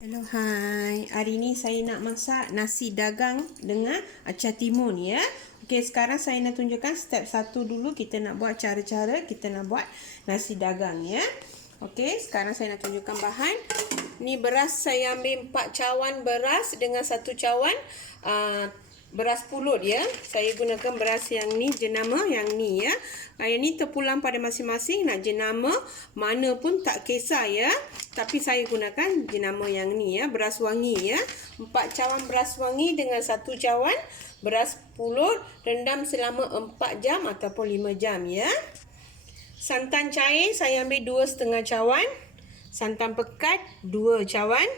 Hello, hai. Hari ni saya nak masak nasi dagang dengan acar timun ya. Okey, sekarang saya nak tunjukkan step 1 dulu kita nak buat cara-cara kita nak buat nasi dagang ya. Okey, sekarang saya nak tunjukkan bahan. Ni beras saya ambil 4 cawan beras dengan 1 cawan beras pulut ya. Saya gunakan beras yang ni, jenama yang ni ya. Yang ni terpulang pada masing-masing, nak jenama mana pun tak kisah ya. Tapi saya gunakan jenama yang ni ya, beras wangi ya. 4 cawan beras wangi dengan 1 cawan beras pulut, rendam selama 4 jam ataupun 5 jam ya. Santan cair saya ambil 2,5 cawan. Santan pekat 2 cawan.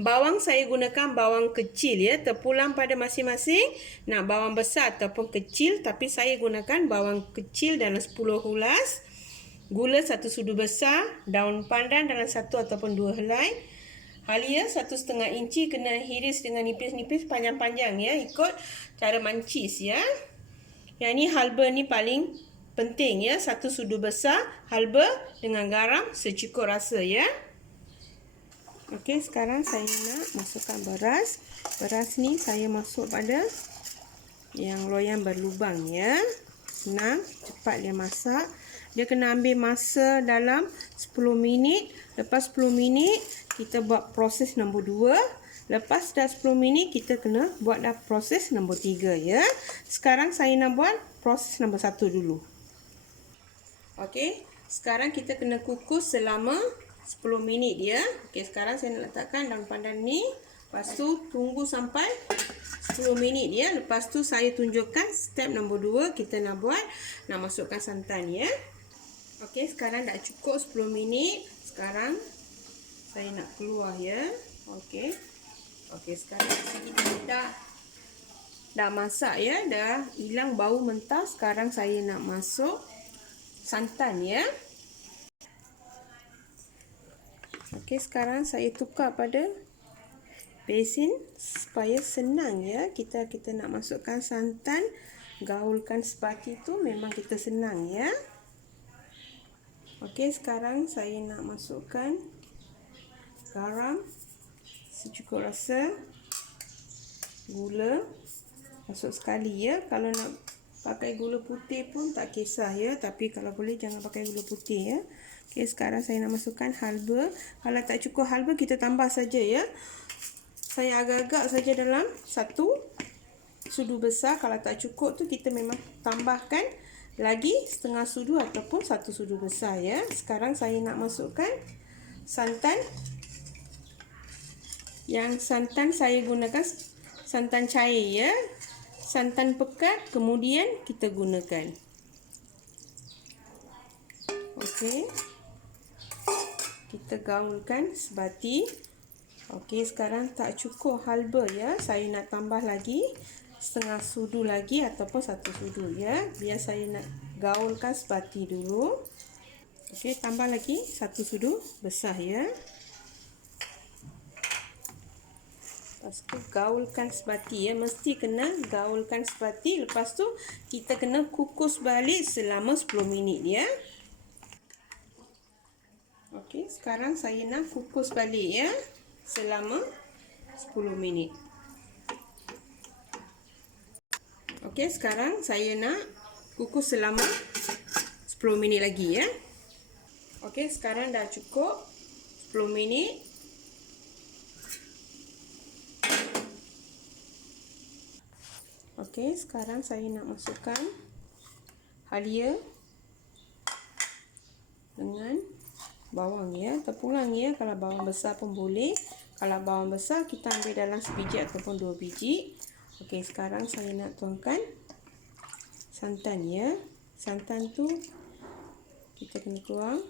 Bawang saya gunakan bawang kecil ya, terpulang pada masing-masing nak bawang besar ataupun kecil, tapi saya gunakan bawang kecil dalam 10 hulas. Gula 1 sudu besar, daun pandan dalam 1 ataupun 2 helai. Halia 1,5 inci, kena hiris dengan nipis-nipis panjang-panjang ya, ikut cara mancis ya. Yang ni halba ni paling penting ya, 1 sudu besar halba dengan garam secukup rasa ya. Okey, sekarang saya nak masukkan beras. Beras ni saya masuk pada yang loyang berlubang ya. Senang, cepat dia masak. Dia kena ambil masa dalam 10 minit. Lepas 10 minit, kita buat proses nombor 2. Lepas dah 10 minit, kita kena buat dah proses nombor 3 ya. Sekarang saya nak buat proses nombor 1 dulu. Okey, sekarang kita kena kukus selama 10 minit ya. Okey, sekarang saya nak letakkan daun pandan ni. Lepas tu tunggu sampai 10 minit ya. Lepas tu saya tunjukkan step nombor 2 kita nak buat, nak masukkan santan ya. Okey, sekarang dah cukup 10 minit. Sekarang saya nak keluar ya. Okey. Okey, sekarang kita dah masak ya, dah hilang bau mentah. Sekarang saya nak masuk santan ya. Okey, sekarang saya tukar pada besin supaya senang ya. Kita nak masukkan santan, gaulkan sebati tu memang kita senang ya. Okey, sekarang saya nak masukkan garam secukup rasa, gula masuk sekali ya. Kalau nak pakai gula putih pun tak kisah ya, tapi kalau boleh jangan pakai gula putih ya. Okey, sekarang saya nak masukkan halba. Kalau tak cukup halba, kita tambah saja ya. Saya agak-agak saja dalam 1 sudu besar. Kalau tak cukup tu kita memang tambahkan lagi setengah sudu ataupun 1 sudu besar ya. Sekarang saya nak masukkan santan. Yang santan saya gunakan santan cair ya. Santan pekat kemudian kita gunakan. Okey. Kita gaulkan sebati. Okey, sekarang tak cukup halba ya. Saya nak tambah lagi setengah sudu lagi ataupun 1 sudu ya. Biar saya nak gaulkan sebati dulu. Okey, tambah lagi 1 sudu besar ya. Lepas tu gaulkan sebati ya. Mesti kena gaulkan sebati. Lepas tu kita kena kukus balik selama 10 minit ya. Okey, sekarang saya nak kukus balik ya selama 10 minit. Okey, sekarang saya nak kukus selama 10 minit lagi ya. Okey, sekarang dah cukup 10 minit. Okey, sekarang saya nak masukkan halia dengan bawang ya, terpulang ya. Kalau bawang besar pun boleh. Kalau bawang besar kita ambil dalam sebiji ataupun 2 biji. Okey, sekarang saya nak tuangkan santan ya. Santan tu kita kena tuang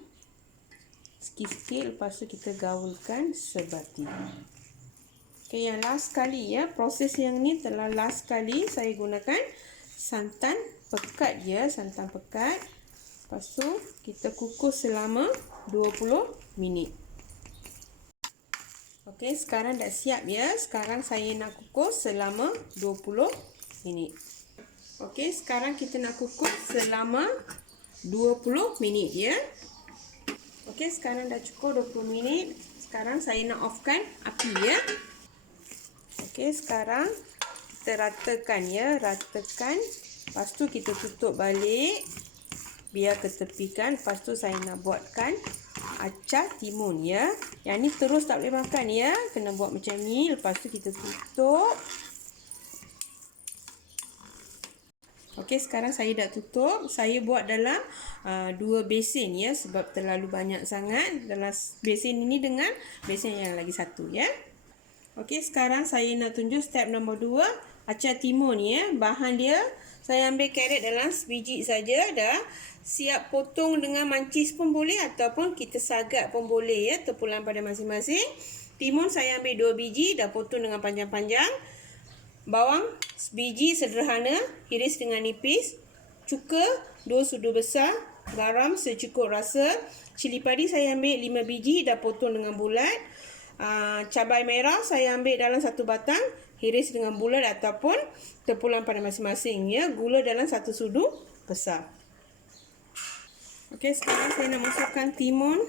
sikit-sikit, lepas tu kita gaulkan sebati. Okey, yang last kali ya, proses yang ni telah last kali saya gunakan santan pekat ya, santan pekat. Lepas tu kita kukus selama 20 minit. Okey, sekarang dah siap ya. Sekarang saya nak kukus selama 20 minit. Okey, sekarang kita nak kukus selama 20 minit ya. Okey, sekarang dah cukup 20 minit. Sekarang saya nak offkan api ya. Okey, sekarang kita ratakan ya, ratakan. Lepas tu kita tutup balik. Biar ketepikan. Lepas tu saya nak buatkan acar timun ya. Yang ni terus tak boleh makan ya. Kena buat macam ni. Lepas tu kita tutup. Okey, sekarang saya dah tutup. Saya buat dalam 2 besen ya. Sebab terlalu banyak sangat. Dalam besen ini dengan besen yang lagi satu ya. Okey, sekarang saya nak tunjuk step nombor 2. Acar timun ya. Bahan dia, saya ambil carrot dalam sebiji saja. Dah siap potong dengan mancis pun boleh. Ataupun kita sagat pun boleh ya. Terpulang pada masing-masing. Timun saya ambil 2 biji. Dah potong dengan panjang-panjang. Bawang sebiji sederhana, iris dengan nipis. Cuka 2 sudu besar. Garam secukup rasa. Cili padi saya ambil 5 biji, dah potong dengan bulat. Cabai merah saya ambil dalam 1 batang, iris dengan bulat ataupun terpulang pada masing-masing ya. Gula dalam 1 sudu besar. Okey, sekarang saya nak masukkan timun,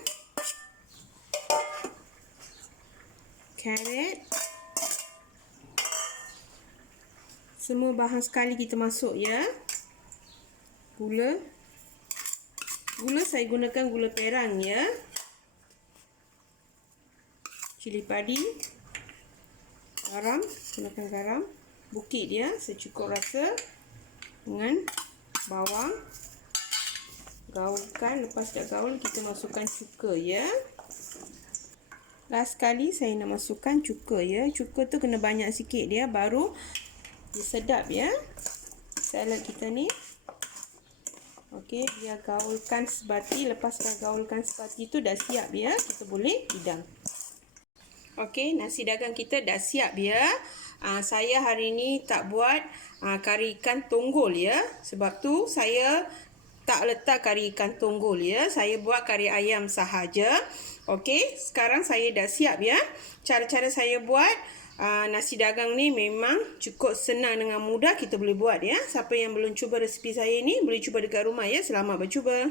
carrot. Semua bahan sekali kita masuk ya. Gula. Gula saya gunakan gula perang ya. Cili padi. Garam, gunakan garam. Bukit dia secukup rasa. Dengan bawang. Gaulkan, lepas dah gaul kita masukkan cuka ya. Last sekali saya nak masukkan cuka ya. Cuka tu kena banyak sikit dia baru dia sedap ya salad kita ni. Okey, biar gaulkan sebati. Lepas dah gaulkan sebati tu dah siap ya, kita boleh hidang. Okey, nasi dagang kita dah siap ya. Saya hari ni tak buat kari ikan tonggol ya. Sebab tu saya tak letak kari ikan tonggol ya. Saya buat kari ayam sahaja. Okey, sekarang saya dah siap ya. Cara-cara saya buat nasi dagang ni memang cukup senang dengan mudah kita boleh buat ya. Siapa yang belum cuba resipi saya ni boleh cuba dekat rumah ya. Selamat bercuba.